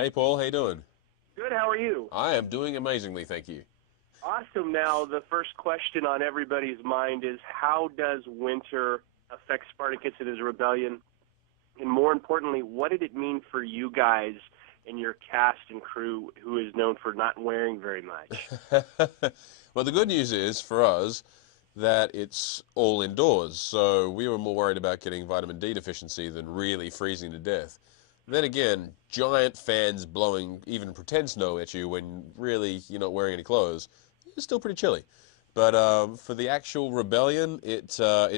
Hey, Paul. How you doing? Good, how are you? I am doing amazingly, thank you. Awesome. Now, the first question on everybody's mind is how does winter affect Spartacus and his rebellion? And more importantly, what did it mean for you guys and your cast and crew who is known for not wearing very much? Well, the good news is for us that it's all indoors, so we were more worried about getting vitamin D deficiency than really freezing to death. Then again, giant fans blowing even pretend snow at you when really you're not wearing any clothes, it's still pretty chilly. But for the actual rebellion, it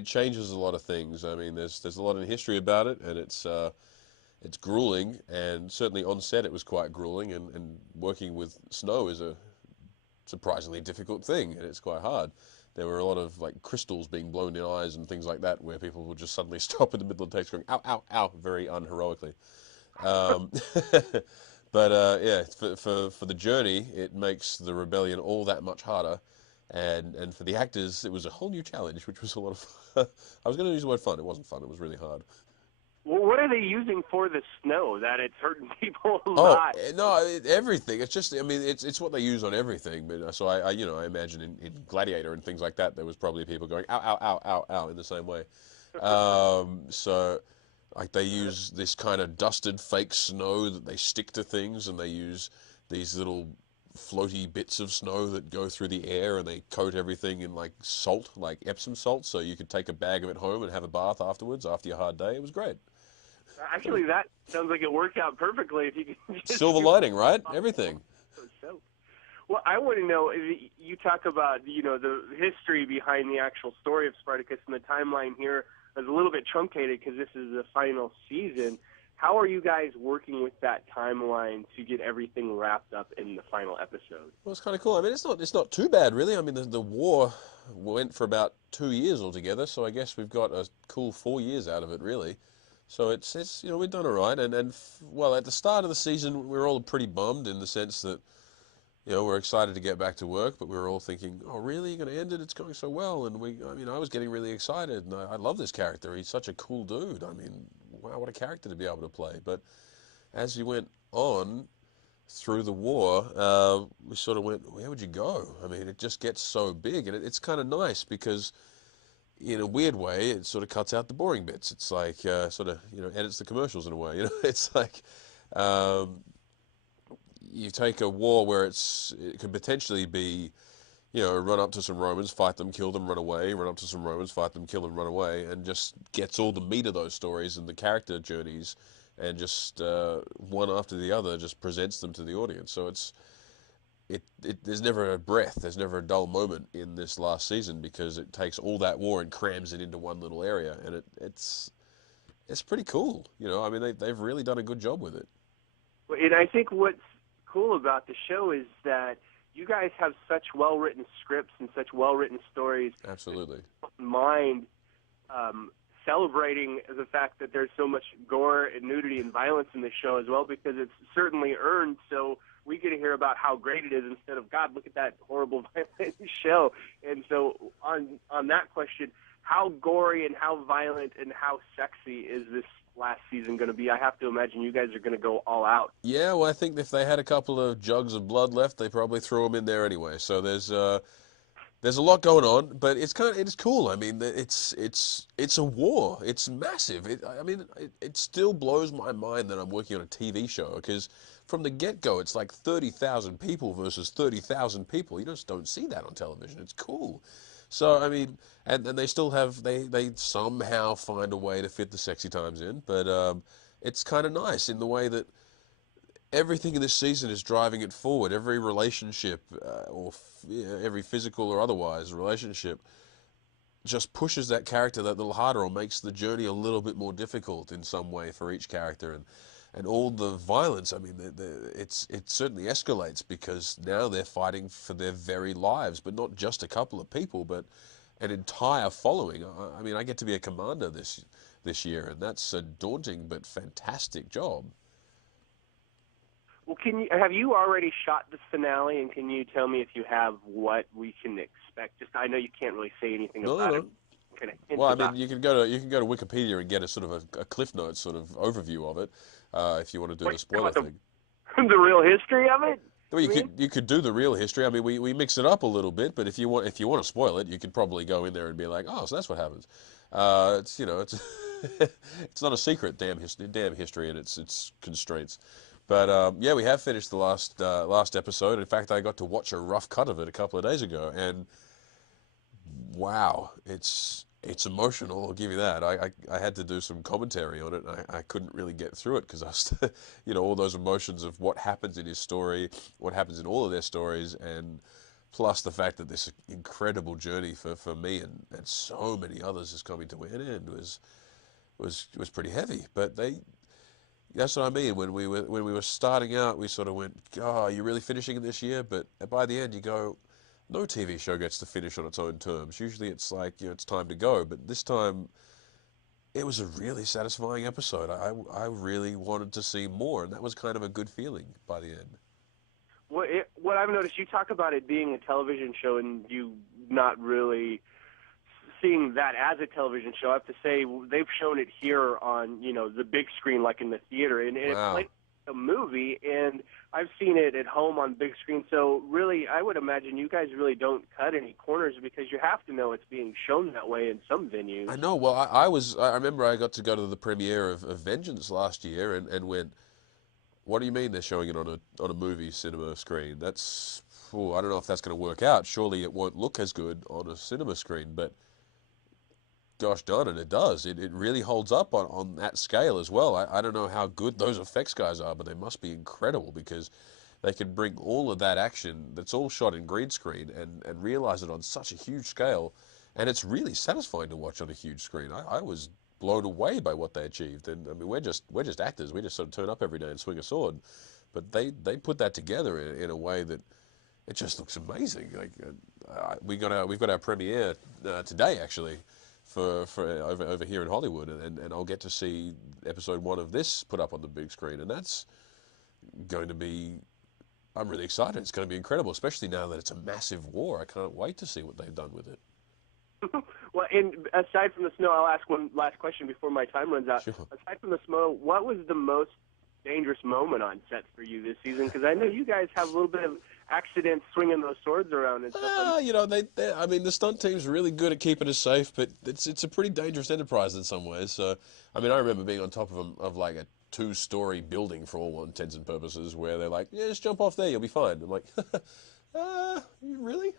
changes a lot of things. I mean, there's a lot in history about it, and it's grueling, and certainly on set it was quite grueling, and working with snow is a surprisingly difficult thing, and it's quite hard. There were a lot of like crystals being blown in eyes and things like that, where people would just suddenly stop in the middle of the text going, ow, ow, ow, very unheroically. Um, but yeah, for the journey, it makes the rebellion all that much harder. And for the actors, it was a whole new challenge, which was a lot of fun. I was going to use the word fun. It wasn't fun. It was really hard. Well, what are they using for the snow that it's hurting people a Oh lot? no, everything. It's just, I mean, it's what they use on everything. But so I imagine in Gladiator and things like that, there was probably people going ow, ow, ow, ow, ow in the same way. So like they use this kind of dusted fake snow that they stick to things, and they use these little floaty bits of snow that go through the air, and they coat everything in like salt, like Epsom salt, so you could take a bag of it home and have a bath afterwards after your hard day. It was great. Actually, that sounds like it worked out perfectly if you can just Silver do lining, right? Everything. so. Well, I want to know, you talk about, the history behind the actual story of Spartacus, and the timeline here is a little bit truncated because this is the final season. How are you guys working with that timeline to get everything wrapped up in the final episode? Well, it's kind of cool. I mean, it's not too bad, really. I mean, the war went for about 2 years altogether, so I guess we've got a cool 4 years out of it, really. So it's we've done all right. Well, at the start of the season, we were all pretty bummed in the sense that we're excited to get back to work, but we were all thinking, oh, really? You're going to end it? It's going so well. And I mean, I was getting really excited, and I love this character. He's such a cool dude. I mean, wow, what a character to be able to play. But as you went on through the war, we sort of went, where would you go? I mean, it just gets so big, and it's kind of nice because, in a weird way, it sort of cuts out the boring bits. It's like sort of edits the commercials in a way. It's like um, you take a war where it could potentially be run up to some Romans, fight them, kill them, run away, run up to some Romans, fight them, kill them, run away, and just gets all the meat of those stories and the character journeys, and just one after the other just presents them to the audience. So there's never a breath, there's never a dull moment in this last season because it takes all that war and crams it into one little area, and it's pretty cool. I mean, they've really done a good job with it. And I think what's cool about the show is that you guys have such well-written scripts and such well-written stories. Absolutely. Mind celebrating the fact that there's so much gore and nudity and violence in the show as well, because it's certainly earned. So we get to hear about how great it is instead of, God, look at that horrible violent show. And so on that question, how gory and how violent and how sexy is this last season going to be? I have to imagine you guys are going to go all out. Yeah, well, I think if they had a couple of jugs of blood left, they probably threw them in there anyway. So there's a lot going on, but it's cool. I mean, it's a war. It's massive. I mean, it still blows my mind that I'm working on a TV show because from the get-go, it's like 30,000 people versus 30,000 people. You just don't see that on television. It's cool. So I mean, and they still have they somehow find a way to fit the sexy times in, but it's kind of nice in the way that everything in this season is driving it forward. Every relationship, every physical or otherwise relationship, just pushes that character that little harder or makes the journey a little bit more difficult in some way for each character. And all the violence, I mean, it certainly escalates because now they're fighting for their very lives, but not just a couple of people, but an entire following. I mean, I get to be a commander this year, and that's a daunting but fantastic job. Well, have you already shot the finale, and can you tell me if you have what we can expect? Just I know you can't really say anything No, no, about it. no. Kind of hint Well, I mean, about. you can go to Wikipedia and get a sort of a Cliff Notes sort of overview of it, if you want to do What the how spoiler about the thing. the real history of it? Well, You mean? you could do the real history. I mean, we mix it up a little bit, but if you want to spoil it, you could probably go in there and be like, oh, so that's what happens. It's it's it's not a secret, damn history and its constraints. But yeah, we have finished the last episode. In fact, I got to watch a rough cut of it a couple of days ago, and wow, it's emotional. I'll give you that. I had to do some commentary on it. I couldn't really get through it because I was, all those emotions of what happens in his story, what happens in all of their stories, and plus the fact that this incredible journey for me and so many others is coming to an end was pretty heavy. But that's what I mean. When we were starting out, we sort of went, "Oh, are you really finishing it this year?" But by the end, you go, "No TV show gets to finish on its own terms. Usually, it's like it's time to go." But this time, it was a really satisfying episode. I really wanted to see more, and that was kind of a good feeling by the end. What I've noticed, you talk about it being a television show and you not really seeing that as a television show. I have to say they've shown it here on the big screen, like in the theater, and it's Wow. like a movie. And I've seen it at home on big screen. So really, I would imagine you guys really don't cut any corners because you have to know it's being shown that way in some venues. I know. Well, I remember I got to go to the premiere of Vengeance last year and went, what do you mean they're showing it on a movie cinema screen? That's, I don't know if that's going to work out. Surely it won't look as good on a cinema screen, but gosh darn it, it does. It really holds up on that scale as well. I don't know how good those effects guys are, but they must be incredible because they can bring all of that action that's all shot in green screen and realize it on such a huge scale. And it's really satisfying to watch on a huge screen. I was blown away by what they achieved. And I mean, we're just actors. We just sort of turn up every day and swing a sword. But they put that together in a way that it just looks amazing. Like we've got our premiere today actually for over here in Hollywood, and I'll get to see episode 1 of this put up on the big screen, and that's going to be. I'm really excited. It's going to be incredible, especially now that it's a massive war. I can't wait to see what they've done with it. Well, and aside from the snow, I'll ask one last question before my time runs out. Sure. Aside from the snow, what was the most dangerous moment on set for you this season? Because I know you guys have a little bit of accidents swinging those swords around and stuff. I mean, the stunt team's really good at keeping us safe, but it's a pretty dangerous enterprise in some ways. So, I mean, I remember being on top of like a 2-story building for all intents and purposes, where they're like, "Yeah, just jump off there, you'll be fine." I'm like, really?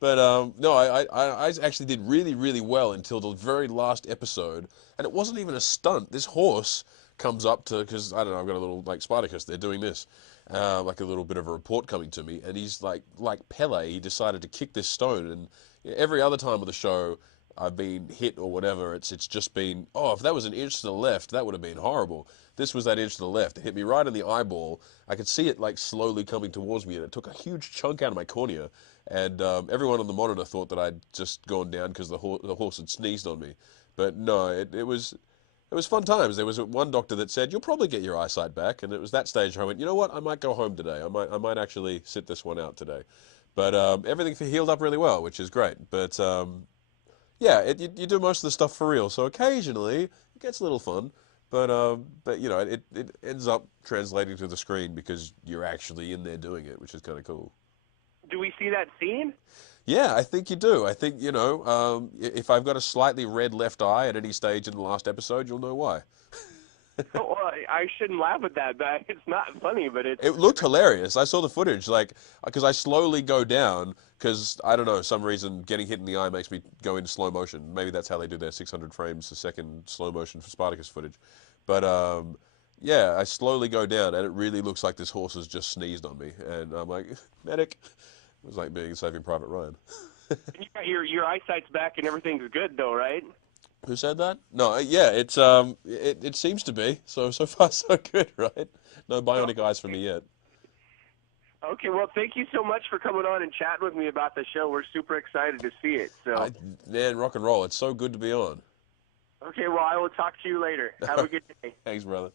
But no, I actually did really, really well until the very last episode, and it wasn't even a stunt. This horse comes up to, because I don't know, I've got a little like Spartacus. They're doing this, like a little bit of a report coming to me, and he's like Pele. He decided to kick this stone, and every other time of the show, I've been hit or whatever. It's just been, oh, if that was an inch to the left, that would have been horrible. This was that inch to the left. It hit me right in the eyeball. I could see it like slowly coming towards me, and it took a huge chunk out of my cornea. And everyone on the monitor thought that I'd just gone down because the horse had sneezed on me. But no, it was fun times. There was one doctor that said, "You'll probably get your eyesight back," and it was that stage where I went, "You know what? I might go home today. I might actually sit this one out today." But everything healed up really well, which is great. But yeah, you do most of the stuff for real. So occasionally it gets a little fun, but it ends up translating to the screen because you're actually in there doing it, which is kind of cool. Do we see that scene? Yeah, I think you do. I think, if I've got a slightly red left eye at any stage in the last episode, you'll know why. Oh, well, I shouldn't laugh at that, but it's not funny, but it's... It looked hilarious. I saw the footage, like, because I slowly go down, because, I don't know, some reason getting hit in the eye makes me go into slow motion. Maybe that's how they do their 600 frames a second slow motion for Spartacus footage. But, yeah, I slowly go down, and it really looks like this horse has just sneezed on me. And I'm like, medic. It was like being Saving Private Ryan. And you got your eyesight's back and everything's good, though, right? Who said that? No, yeah, it seems to be. So far so good, right? No bionic eyes for me yet. Okay, well, thank you so much for coming on and chatting with me about the show. We're super excited to see it. So, Man, rock and roll. It's so good to be on. okay, well, I will talk to you later. Have a good day. Thanks, brother.